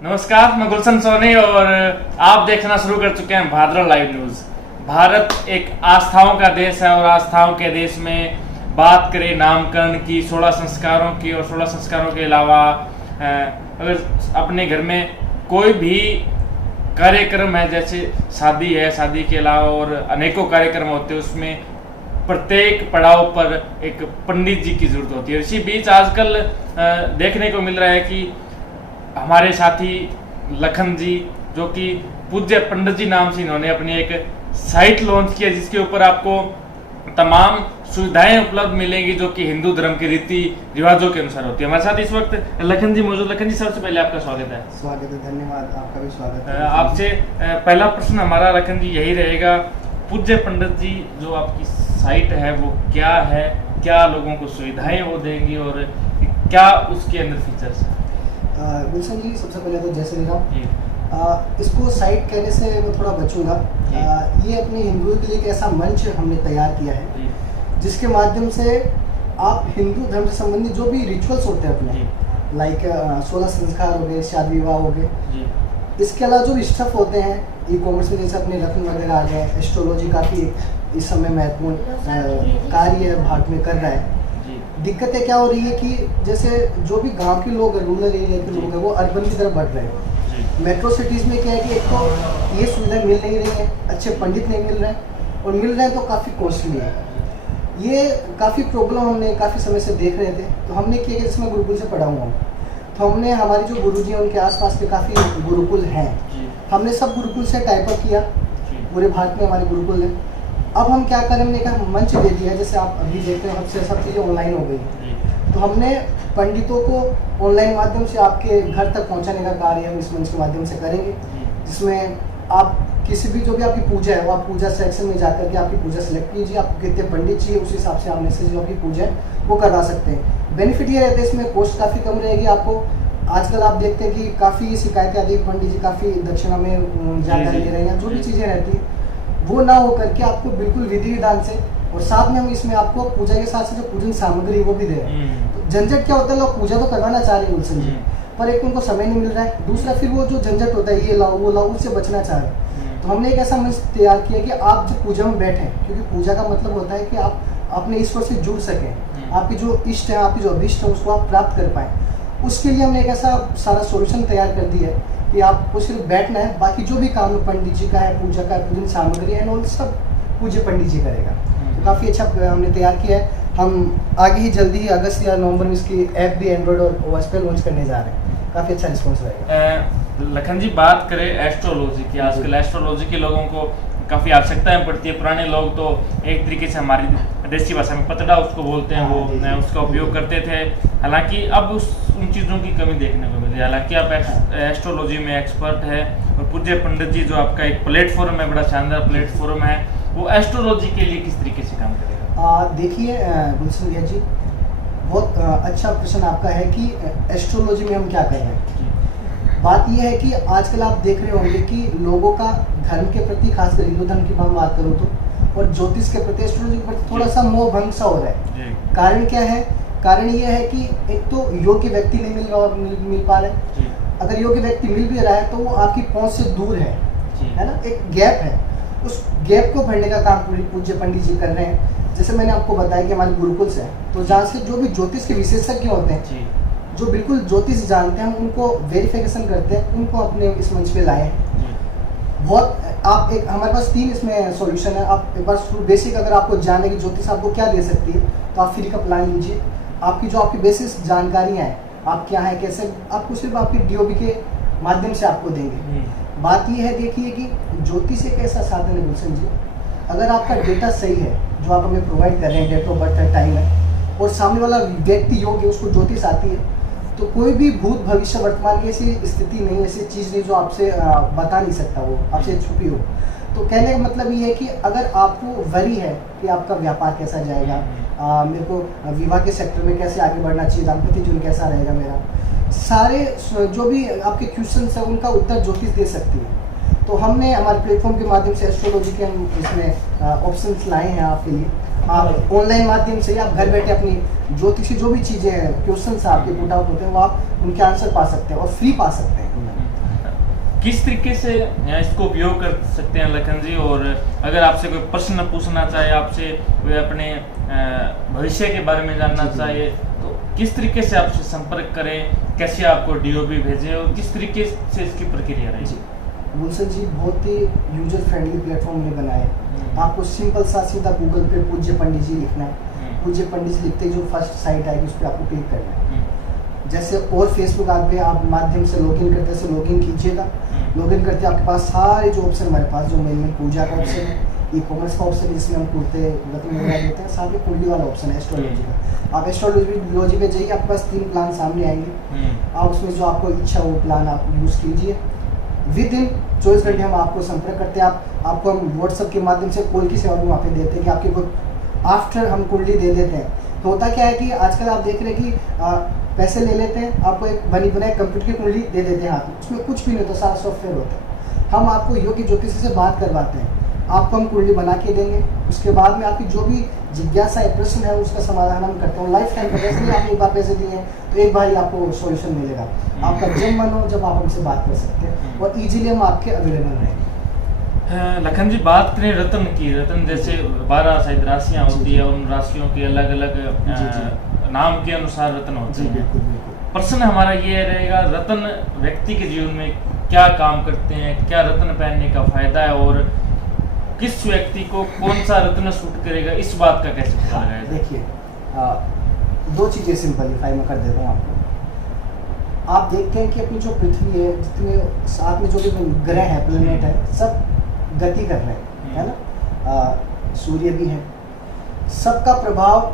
नमस्कार, मैं गुलशन सोनी और आप देखना शुरू कर चुके हैं भाद्रा लाइव न्यूज़। भारत एक आस्थाओं का देश है और आस्थाओं के देश में बात करें नामकरण की, 16 संस्कारों की, और 16 संस्कारों के अलावा अगर अपने घर में कोई भी कार्यक्रम है, जैसे शादी है, शादी के अलावा और अनेकों कार्यक्रम होते हैं, उसमें प्रत्येक पड़ाव पर एक पंडित जी की जरूरत होती है। इसी बीच आजकल देखने को मिल रहा है कि हमारे साथी लखन जी, जो कि पूज्य पंडित जी नाम से इन्होंने अपनी एक साइट लॉन्च किया, जिसके ऊपर आपको तमाम सुविधाएं उपलब्ध मिलेंगी जो कि हिंदू धर्म के रीति रिवाजों के अनुसार होती है। हमारे साथ इस वक्त लखन जी मौजूद। लखन जी, सबसे पहले आपका स्वागत है। स्वागत है, धन्यवाद। आपका भी स्वागत है। आपसे पहला प्रश्न हमारा लखन जी यही रहेगा, पूज्य पंडित जी जो आपकी साइट है वो क्या है, क्या लोगों को सुविधाएं वो देंगी और क्या उसके अंदर फीचर्स है? गुलशन जी, सबसे पहले तो जय श्री राम। इसको साइट कहने से मैं थोड़ा बचूंगा। ये अपने हिंदुओं के लिए एक ऐसा मंच हमने तैयार किया है जिसके माध्यम से आप हिंदू धर्म से संबंधित जो भी रिचुअल्स होते हैं अपने, लाइक 16 संस्कार हो गए, शादी विवाह हो गए, इसके अलावा जो भी स्टफ होते हैं ई कॉमर्स में, जैसे अपने रत्न वगैरह आ गए, एस्ट्रोलॉजी काफ़ी इस समय महत्वपूर्ण कार्य भारत में कर रहा है। दिक्कतें क्या हो रही है कि जैसे जो भी गांव के लोग, रूरल एरिया के लोग हैं, वो अर्बन की तरफ बढ़ रहे हैं। मेट्रो सिटीज़ में क्या है कि एक तो ये सुविधा मिल नहीं रही है, अच्छे पंडित नहीं मिल रहे हैं, और मिल रहे हैं तो काफ़ी कॉस्टली है। ये काफ़ी प्रॉब्लम हमने काफ़ी समय से देख रहे थे, तो हमने किया कि जिसमें गुरुकुल से पढ़ा हुआ हूँ, तो हमने हमारे जो गुरुजी हैं उनके आसपास के काफ़ी गुरुकुल हैं, हमने सब गुरुकुल से टाइप अप किया। पूरे भारत में हमारे गुरुकुल हैं। अब हम क्या करें, हमने एक मंच दे दिया, जैसे आप अभी देखते हैं सबसे सब चीज़ें ऑनलाइन हो गई, तो हमने पंडितों को ऑनलाइन माध्यम से आपके घर तक पहुंचाने का कार्य हम इस मंच के माध्यम से करेंगे, जिसमें आप किसी भी जो भी आपकी पूजा है वो आप पूजा सेक्शन में जाकर के आपकी पूजा सेलेक्ट कीजिए, आपको कितने पंडित चाहिए उस हिसाब से आपने से जो आपकी पूजा है वो करवा सकते हैं। बेनिफिट ये रहता है, इसमें कॉस्ट काफ़ी कम रहेगी आपको। आजकल आप देखते हैं कि काफ़ी शिकायतें आती है, पंडित जी काफ़ी दक्षिणा में जानकारी दे रहे हैं, जो भी चीज़ें रहती हैं वो ना हो करके आपको बिल्कुल विधि विधान से, और साथ में हम इसमें आपको पूजा के साथ से जो पूजन सामग्री वो भी दे रहे हैं। तो झंझट क्या होता है, लोग पूजा तो करवाना चाह रहे हैं गुलशन जी, पर एक उनको समय नहीं मिल रहा है, दूसरा फिर वो जो झंझट होता है ये लाओ वो लाओ, उससे बचना चाह रहे हैं। तो हमने एक ऐसा मंच तैयार किया कि आप जब पूजा में बैठें, क्योंकि पूजा का मतलब होता है कि आप अपने ईश्वर से जुड़ सकें, आपकी जो इष्ट है, आपकी जो अभिष्ट है उसको आप प्राप्त कर पाएँ। उसके लिए हमने एक ऐसा सारा सोल्यूशन तैयार कर दिया है कि आपको सिर्फ बैठना है, बाकी जो भी काम पंडित जी का है, पूजा का पूजन सामग्री है, और सब पूज्य पंडित जी करेगा। तो काफ़ी अच्छा हमने तैयार किया है। हम आगे ही जल्दी ही अगस्त या नवंबर में इसकी ऐप भी एंड्रॉइड और ओएस पे लॉन्च करने जा रहे हैं। काफ़ी अच्छा रिस्पॉन्स रहेगा। लखन जी, बात करें एस्ट्रोलॉजी की, आजकल एस्ट्रोलॉजी के लोगों को काफ़ी आवश्यकताएं पड़ती है। पुराने लोग तो एक तरीके से हमारी देसी भाषा में पतड़ा उसको बोलते हैं, वो उसका उपयोग करते थे। हालांकि अब उन चीज़ों की कमी देखने को मिली है। हालांकि आप एस्ट्रोलॉजी में एक्सपर्ट है, और पूज्य पंडित जी जो आपका एक प्लेटफॉर्म है, बड़ा शानदार प्लेटफॉर्म है, वो एस्ट्रोलॉजी के लिए किस तरीके से काम करेगा? देखिए गुलशन भैया जी, बहुत अच्छा प्रश्न आपका है कि एस्ट्रोलॉजी में हम क्या कर रहे हैं। बात यह है कि आजकल आप देख रहे होंगे कि लोगों का धर्म के प्रति, खासकर हिंदू धर्म की बात करूँ तो, और ज्योतिष के प्रति, एस्ट्रोलॉजी के प्रति थोड़ा सा मोह भंग सा हो रहा है। कारण क्या है? कारण ये है कि एक तो योग्य व्यक्ति नहीं मिल पा रहे। अगर योग्य व्यक्ति मिल भी रहा है तो वो आपकी पहुंच से दूर है ना, एक गैप है। उस गैप को भरने का काम पूरी पूज्य पंडित जी कर रहे हैं। जैसे मैंने आपको बताया कि हमारे गुरुकुल से है, तो जहाँ से जो भी ज्योतिष के विशेषज्ञ होते हैं, जो बिल्कुल ज्योतिष जानते हैं, उनको वेरिफिकेशन करते हैं, उनको अपने इस मंच पे लाए हैं। बहुत आप एक हमारे पास 3 इसमें सॉल्यूशन है। आप एक बार बेसिक अगर आपको जानने की ज्योतिष आपको क्या दे सकती है, तो आप फ्री का प्लान लीजिए। आपकी जो आपकी बेसिक जानकारियाँ हैं, आप क्या है कैसे, आपको सिर्फ आपकी डीओबी के माध्यम से आपको देंगे। बात ये है, देखिए कि ज्योतिष एक ऐसा साधन है गुलशन जी, अगर आपका डेटा सही है जो आप हमें प्रोवाइड कर रहे हैं, डेट ऑफ बर्थ है, टाइम है, और सामने वाला व्यक्ति योग्य, उसको ज्योतिष आती है, तो कोई भी भूत भविष्य वर्तमान की ऐसी स्थिति नहीं, ऐसी चीज़ नहीं जो आपसे बता नहीं सकता, वो आपसे छुपी हो। तो कहने का मतलब ये है कि अगर आपको वरी है कि आपका व्यापार कैसा जाएगा, मेरे को विवाह के सेक्टर में कैसे आगे बढ़ना चाहिए, दाम्पत्य जीवन कैसा रहेगा मेरा, सारे जो भी आपके क्वेश्चंस हैं उनका उत्तर ज्योतिष दे सकती है। तो हमने हमारे प्लेटफॉर्म के माध्यम से एस्ट्रोलॉजी के हम इसमें ऑप्शंस लाए हैं आपके लिए। आप ऑनलाइन माध्यम से आप घर बैठे अपनी ज्योतिषी जो भी चीज़ें हैं, क्वेश्चन आपके पुट आउट होते हैं, वो आप उनके आंसर पा सकते हैं और फ्री पा सकते हैं। किस तरीके से इसको उपयोग कर सकते हैं लखन जी? और अगर आपसे कोई प्रश्न पूछना चाहे, आपसे कोई अपने भविष्य के बारे में जानना चाहे, तो किस तरीके से आपसे संपर्क करें, कैसे आपको डीओबी भेजें और किस तरीके से इसकी प्रक्रिया रहेगी? गुलशन जी बहुत ही यूजर फ्रेंडली प्लेटफॉर्म ने बनाया है। आपको सिंपल सा सीधा गूगल पे पूज्य पंडित जी लिखना है। पूज्य पंडित जी लिखते ही जो फर्स्ट साइट आएगी उस पर आपको क्लिक करना है। जैसे और फेसबुक आगे आप माध्यम से लॉगिन करते हैं, लॉगिन कीजिएगा। लॉगिन करते आपके पास सारे जो ऑप्शन हमारे पास, जो मेल में पूजा का ऑप्शन है, ई कॉमर्स का ऑप्शन है जिसमें हम कुर्ते रत्न वगैरह देते हैं, साथ में कुंडली वाला ऑप्शन है एस्ट्रोलॉजी का। आप एस्ट्रोलॉजी पे जाइए, आपके पास 3 प्लान सामने आएंगे। आप उसमें जो आपको इच्छा वो प्लान आप यूज़ कीजिए। विद इन 24 घंटे हम आपको संपर्क करते हैं। आपको हम व्हाट्सएप के माध्यम से कॉल की सेवा भी वहाँ पे देते हैं कि आपके को आफ्टर हम कुंडली दे देते हैं। तो होता क्या है कि आजकल आप देख रहे हैं कि पैसे ले लेते हैं, आपको एक बनी बनाई कंप्यूटर की कुंडली दे देते हैं हाथ में, उसमें कुछ भी नहीं होता, सारा सॉफ्टवेयर होता है। हम आपको योगी ज्योतिषी से बात करवाते हैं, आपको हम कुंडली बना के देंगे। उसके बाद में आपकी जो भी जिज्ञासा है, प्रश्न है, उसका समाधान हम करते हैं। लाइफ टाइम पर जैसे आप एक बार पैसे दिए हैं तो एक बार ही आपको सॉल्यूशन मिलेगा। आपका जब मन हो जब आप हमसे बात कर सकते हैं और इजीली हम आपके अवेलेबल रहेंगे। लखन जी, बात करें रत्न की, रत्न जैसे 12 शायद राशियाँ होती है, उन राशियों के अलग अलग नाम के अनुसार रत्न होते हैं। प्रश्न हमारा ये रहेगा, रत्न व्यक्ति के जीवन में क्या काम करते हैं, क्या रत्न पहनने का फायदा है और किस व्यक्ति को कौन सा रत्न सूट करेगा, इस बात का कैसे पता लगाया? देखिए 2 चीज़ें सिंपलीफाई में कर देता हूँ आपको। आप देखते हैं कि अपनी जो पृथ्वी है, जितने साथ में जो भी ग्रह है, प्लेनेट है, सब गति कर रहे हैं, है ना। सूर्य भी है, सबका प्रभाव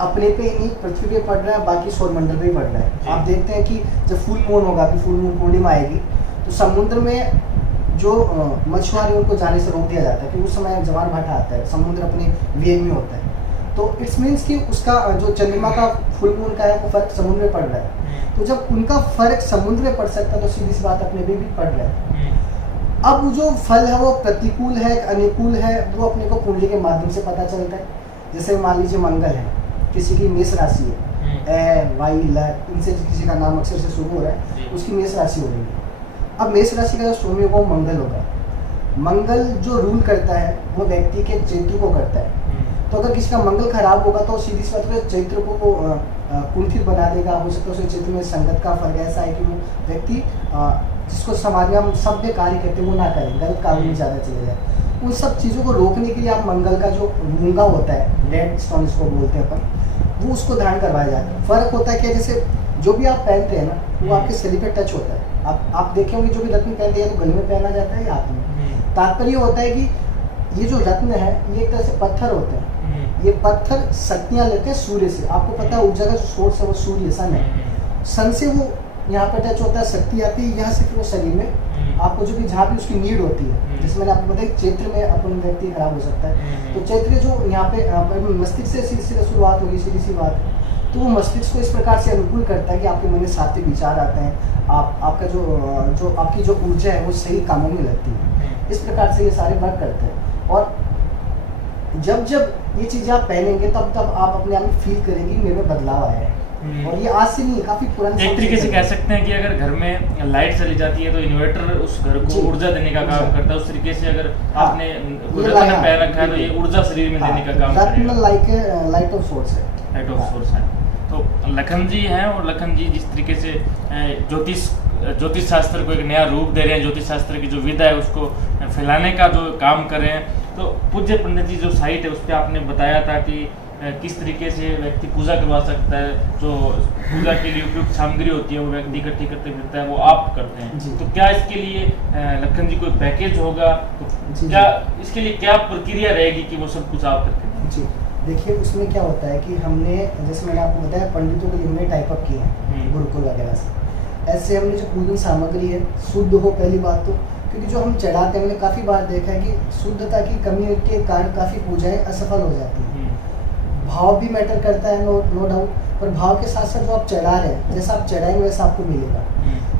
अपने पे ही नहीं पृथ्वी पे पड़ रहा है, बाकी सौर मंडल पे ही पड़ रहा है। आप देखते हैं कि जब फुल मून होगा, कि फुल मून पूर्णिमा आएगी, तो समुद्र में जो मछुआरे उनको जाने से रोक दिया जाता है, क्योंकि उस समय ज्वार भाटा आता है, समुद्र अपने वेग में होता है। तो इट्स मीन्स कि उसका जो चंद्रमा का फुल मून का है वो फर्क समुद्र में पड़ रहा है। तो जब उनका फर्क समुद्र में पड़ सकता है तो सीधी सी बात अपने भी पड़ रहा है। अब जो फल है वो प्रतिकूल है, अनुकूल है, वो अपने को कुंडली के माध्यम से पता चलता है। जैसे मान लीजिए मंगल है, किसी की मेष राशि है, ए वाई ल, इनसे किसी का नाम अक्षर से शुरू हो रहा है, उसकी मेष राशि हो रही है। अब मेष राशि का जो स्वामी होगा वो मंगल होगा। मंगल जो रूल करता है वो व्यक्ति के चैत्र को करता है। तो अगर किसी का मंगल खराब होगा तो सीधी सी बात है चैत्र को कुंठित बना देगा। हो सकता है उसे चैत्र में संगत का फर्क ऐसा है कि वो व्यक्ति जिसको समाज में हम सभ्य कार्य करते हैं वो ना करें, गलत कार्य में ज़्यादा चले जाए। उन सब चीज़ों को रोकने के लिए आप मंगल का जो मूंगा होता है, रेड स्टोन इसको बोलते हैं अपन, वो उसको धारण करवाया जाता है। फ़र्क होता है कि जैसे जो भी आप पहनते हैं ना वो आपके शरीर पे टच होता है। आप देखे होंगे जो भी रत्न पहनते हैं तो गले में पहना जाता है या हाथ में। तात्पर्य होता है कि ये जो रत्न है ये एक तरह से पत्थर होते हैं। ये पत्थर शक्तियाँ लेते हैं सूर्य से। आपको पता है ऊर्जा का जो सोर्स है वो सूर्य, सन है। सन से वो यहाँ पर टच होता है, शक्ति आती है, यहाँ से फिर वो शरीर में आपको जो भी जहाँ भी उसकी नीड होती है। जैसे मैंने आपको बताया चैत्र में अपन व्यक्ति खराब हो सकता है, तो चैत्र जो यहाँ पे मस्तिष्क से सीधी सीधी शुरुआत होगी, सीधी सी बात है। तो वो मस्तिष्क को इस प्रकार से अनुकूल करता है कि आपके मन में सात्विक विचार आते हैं, आपका जो आपकी जो ऊर्जा है वो सही कामों में लगती है। इस प्रकार से ये सारे वर्क करते हैं। और जब जब ये चीज़ें आप पहनेंगे तब आप अपने आप में फील करेंगे मेरे में बदलाव आया है। और ये आज से नहीं, काफी पुराने एक तरीके से कह सकते हैं कि अगर घर में लाइट चली जाती है तो इन्वर्टर उस घर को ऊर्जा देने का काम करता है। उस तरीके से अगर आपने रत्न पहन रखा है तो ये ऊर्जा शरीर में देने का काम करेगा। लाइट ऑफ सोर्स है, लाइट ऑफ सोर्स है। तो लखन जी हैं, और लखन जी जिस तरीके से ज्योतिष शास्त्र को एक नया रूप दे रहे हैं, ज्योतिष शास्त्र की जो विधा है उसको फैलाने का जो काम कर रहे हैं। तो पूज्य पंडित जी जो साइट है उस पर आपने बताया था कि किस तरीके से व्यक्ति पूजा करवा सकता है, जो पूजा के लिए उपयुक्त सामग्री होती है वो व्यक्ति इकट्ठी करते फिरता है, वो आप करते हैं। तो क्या इसके लिए लखन जी कोई पैकेज होगा? तो क्या इसके लिए क्या प्रक्रिया रहेगी कि वो सब कुछ आप करते हैं? जी देखिए, उसमें क्या होता है कि हमने, जैसे मैंने आपको बताया, पंडितों के लिए हमने टाइपअप किए हैं गुरुकुल वगैरह से। ऐसे हमने जो पूजन सामग्री है शुद्ध हो, पहली बात तो, क्योंकि जो हम चढ़ाते हैं, हमने काफ़ी बार देखा है कि शुद्धता की कमी के कारण काफ़ी पूजाएं असफल हो जाती हैं। भाव भी मैटर करता है, नो डाउट, पर भाव के साथ साथ जो आप चढ़ा रहे हैं, जैसा आप चढ़ाएंगे वैसा आपको मिलेगा।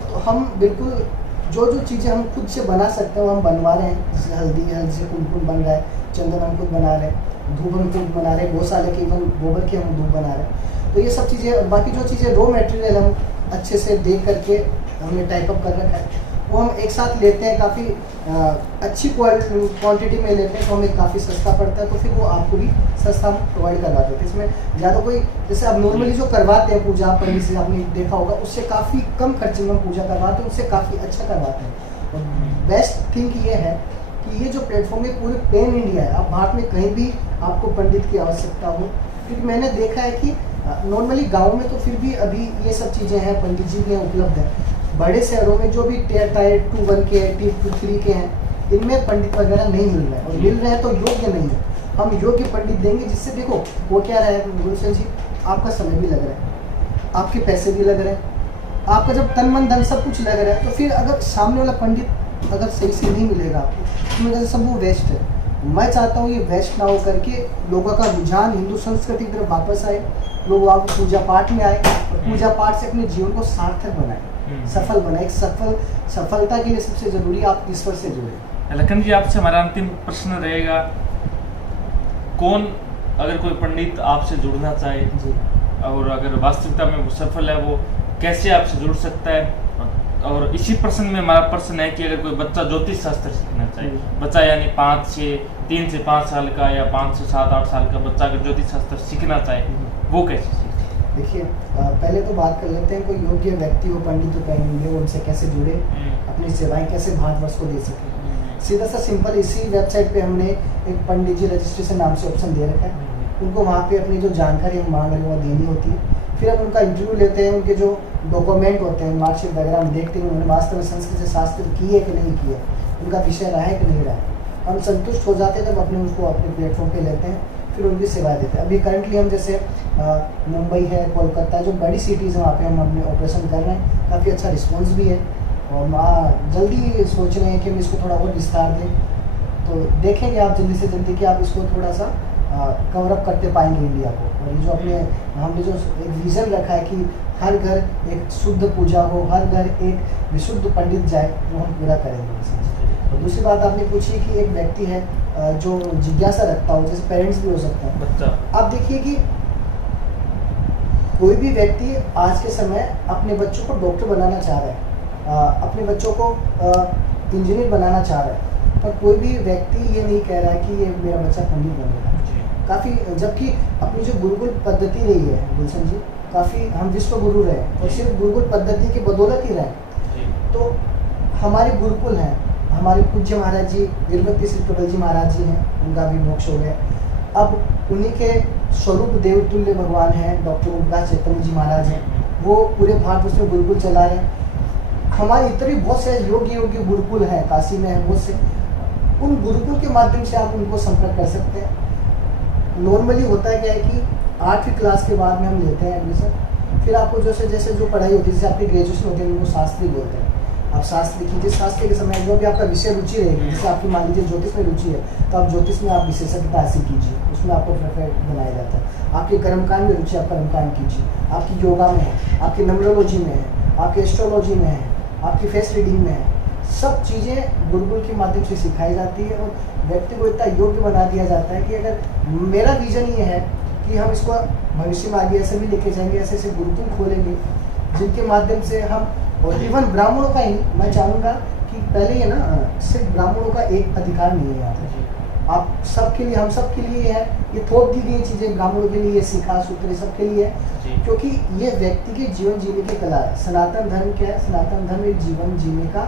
तो हम बिल्कुल जो चीज़ें हम खुद से बना सकते हैं वो हम बनवा रहे हैं। जैसे हल्दी से कुमकुम बन रहा है, चंदन हम खुद बना रहे हैं, धूप हम खुद बना रहे हैं, गौशाले की गोबर की हम धूप बना रहे हैं। तो ये सब चीज़ें, बाकी जो चीज़ें रॉ मटेरियल हम अच्छे से देख करके हमने टाइपअप कर रखा है, वो हम एक साथ लेते हैं, काफ़ी अच्छी क्वांटिटी में लेते हैं तो हमें काफ़ी सस्ता पड़ता है, तो फिर वो आपको भी सस्ता हम प्रोवाइड करवा देते हैं। इसमें ज़्यादा कोई, जैसे आप नॉर्मली जो करवाते हैं पूजा पंडित से आपने देखा होगा, उससे काफ़ी कम खर्चे में हम पूजा करवाते हैं, उससे काफ़ी अच्छा करवाते हैं। और बेस्ट थिंग ये है कि ये जो प्लेटफॉर्म है पूरे पैन इंडिया है, आप भारत में कहीं भी आपको पंडित की आवश्यकता हो, क्योंकि मैंने देखा है कि नॉर्मली गाँव में तो फिर भी अभी ये सब चीज़ें हैं, पंडित जी के उपलब्ध हैं। बड़े शहरों में जो भी टायर 2 1 के, टियर 2 3 के हैं, इनमें पंडित वगैरह नहीं मिल रहे हैं, और मिल रहे हैं तो योग्य नहीं है। हम योग्य पंडित देंगे जिससे, देखो वो क्या रहा है गुलशन जी, आपका समय भी लग रहा है, आपके पैसे भी लग रहे हैं, आपका जब तन मन धन सब कुछ लग रहा है, तो फिर अगर सामने वाला पंडित अगर सही से नहीं मिलेगा आपको तो मेरे सब वो वेस्ट है। मैं चाहता हूँ ये वेस्ट ना हो करके लोगों का रुझान हिंदू संस्कृति की तरफ वापस आए, लोग आप पूजा पाठ में आए और पूजा पाठ से अपने जीवन को सार्थक बनाए, सफल बनाए। सफलता के लिए सबसे जरूरी आप ईश्वर से जुड़े। लखन जी, आपसे हमारा अंतिम प्रश्न रहेगा, कौन अगर कोई पंडित आपसे जुड़ना चाहे जी, और अगर वास्तविकता में वो सफल है, वो कैसे आपसे जुड़ सकता है? और इसी प्रश्न में हमारा प्रश्न है कि अगर कोई बच्चा ज्योतिष शास्त्र सीखना चाहे, बच्चा यानी 3 से 5 साल का या 5 से 7-8 साल का बच्चा अगर ज्योतिष शास्त्र सीखना चाहे, वो कैसे सीखे? देखिए, पहले तो बात कर लेते हैं, कोई योग्य व्यक्ति हो, पंडित हो कहेंगे, वो उनसे कैसे जुड़े, अपनी सेवाएं कैसे भारतवर्ष को दे सके। सीधा सा सिंपल, इसी वेबसाइट पे हमने एक पंडित जी रजिस्ट्रेशन नाम से ऑप्शन दे रखा है। उनको वहाँ पे अपनी जो जानकारी हम मांग रहे हैं वो देनी होती है। फिर हम उनका इंटरव्यू लेते हैं, उनके जो डॉक्यूमेंट होते हैं, मार्कशीट वगैरह हम देखते हैं उन्होंने वास्तव में संस्कृत से शास्त्र की है कि नहीं की है, उनका विषय रहा है कि नहीं रहा है। हम संतुष्ट हो जाते हैं तब अपने उसको अपने प्लेटफॉर्म पे लेते हैं, फिर उनकी सेवाएं देते हैं। अभी करंटली हम जैसे मुंबई है, कोलकाता, जो बड़ी सिटीज़ हैं वहाँ पे हम अपने ऑपरेशन कर रहे हैं, काफ़ी अच्छा रिस्पॉन्स भी है, और जल्दी सोच रहे हैं कि हम इसको थोड़ा और विस्तार दें। तो देखेंगे आप जल्दी से जल्दी कि आप इसको थोड़ा सा कवर अप करते पाएंगे इंडिया को। और ये जो हमने जो एक विज़न रखा है कि हर घर एक शुद्ध पूजा हो, हर घर एक विशुद्ध पंडित जाए, वो हम पूरा करेंगे। और दूसरी बात आपने पूछी कि एक व्यक्ति है जो जिज्ञासा रखता हो, जैसे पेरेंट्स भी हो सकते हैं बच्चा। आप देखिए कि कोई भी व्यक्ति आज के समय अपने बच्चों को डॉक्टर बनाना चाह रहा है, अपने बच्चों को इंजीनियर बनाना चाह रहा है, पर कोई भी व्यक्ति ये नहीं कह रहा है कि ये मेरा बच्चा पंडित बनेगा। काफ़ी, जबकि अपनी जो गुरुकुल पद्धति रही है गुलशन जी, काफ़ी हम विश्व गुरु रहे और सिर्फ गुरुकुल पद्धति की बदौलत ही रहे। तो हमारे गुरुकुल हैं, हमारे पूज्य महाराज जी वीरभद्र श्री प्रबल जी महाराज जी हैं, उनका भी मोक्ष हो गया। अब उन्हीं के स्वरूप देवतुल्य भगवान हैं डॉक्टर उद्गार चैतन्य जी महाराज हैं, वो पूरे भारत उसमें गुरुकुल चला रहे हैं। हमारे इतने बहुत से योग्य गुरुकुल हैं, काशी में है बहुत से, उन गुरुकुल के माध्यम से आप उनको संपर्क कर सकते हैं। नॉर्मली होता है क्या है कि 8वीं क्लास के बाद में हम लेते हैं एडमिशन, फिर आपको जैसे जो पढ़ाई होती है, जैसे आपकी ग्रेजुएशन होती है, उनको शास्त्री बोलते हैं। आप शास्त्र कीजिए, शास्त्र के समय जो भी आपका विषय रुचि रहेगी, जैसे आपकी मान लीजिए ज्योतिष में रुचि है, तो आप ज्योतिष में आप विशेषज्ञता हासिल कीजिए, उसमें आपको परफेक्ट बनाया जाता है। आपके कर्मकांड में रुचि, आप कर्मकांड कीजिए, आपकी योगा में है, आपकी न्यूमरोलॉजी में है, आपके एस्ट्रोलॉजी में है, आपकी फेस रीडिंग में है, सब चीज़ें गुरुकुल के माध्यम से सिखाई जाती है। और व्यक्ति को इतना योग्य बना दिया जाता है कि अगर मेरा विजन ये है कि हम इसको भविष्य में आगे ऐसे भी लेके जाएंगे, ऐसे ऐसे गुरुकुल खोलेंगे जिनके माध्यम से हम, और इवन ब्राह्मणों का ही मैं चाहूँगा कि पहले ये ना सिर्फ ब्राह्मणों का एक अधिकार नहीं है यहाँ पर, आप सबके लिए, हम सब के लिए है, ये थोप दी गई चीज़ें ब्राह्मणों के लिए, सिखा सूत्र सबके लिए है, क्योंकि ये व्यक्ति के जीवन जीने की कला है। सनातन धर्म क्या है? सनातन धर्म एक जीवन जीने का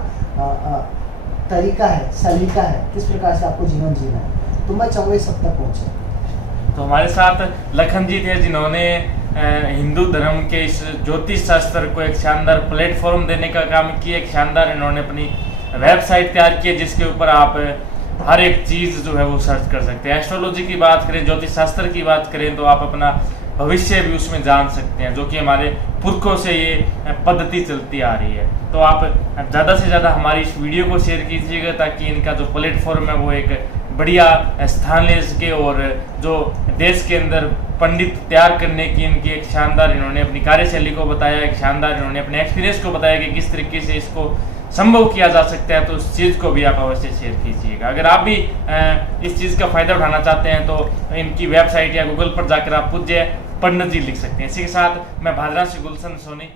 तरीका है, सलीका है, किस प्रकार से आपको जीवन जीना है। तो मैं चाहूँगा सब तक पहुँचे। तो हमारे साथ लखन जी थे, जिन्होंने हिंदू धर्म के इस ज्योतिष शास्त्र को एक शानदार प्लेटफॉर्म देने का काम किया। एक शानदार इन्होंने अपनी वेबसाइट तैयार की है जिसके ऊपर आप हर एक चीज़ जो है वो सर्च कर सकते हैं। एस्ट्रोलॉजी की बात करें, ज्योतिष शास्त्र की बात करें, तो आप अपना भविष्य भी उसमें जान सकते हैं, जो कि हमारे पुरखों से ये पद्धति चलती आ रही है। तो आप ज़्यादा से ज़्यादा हमारी इस वीडियो को शेयर कीजिएगा ताकि इनका जो प्लेटफॉर्म है वो एक बढ़िया स्थान ले सके, और जो देश के अंदर पंडित तैयार करने की इनकी एक शानदार, इन्होंने अपनी कार्यशैली को बताया, एक शानदार इन्होंने अपने एक्सपीरियंस को बताया कि किस तरीके से इसको संभव किया जा सकता है। तो उस चीज़ को भी आप अवश्य शेयर कीजिएगा। अगर आप भी इस चीज़ का फ़ायदा उठाना चाहते हैं तो इनकी वेबसाइट या गूगल पर जाकर आप पूज्य पंडित जी लिख सकते हैं। इसी के साथ मैं भादरा से गुलशन सोनी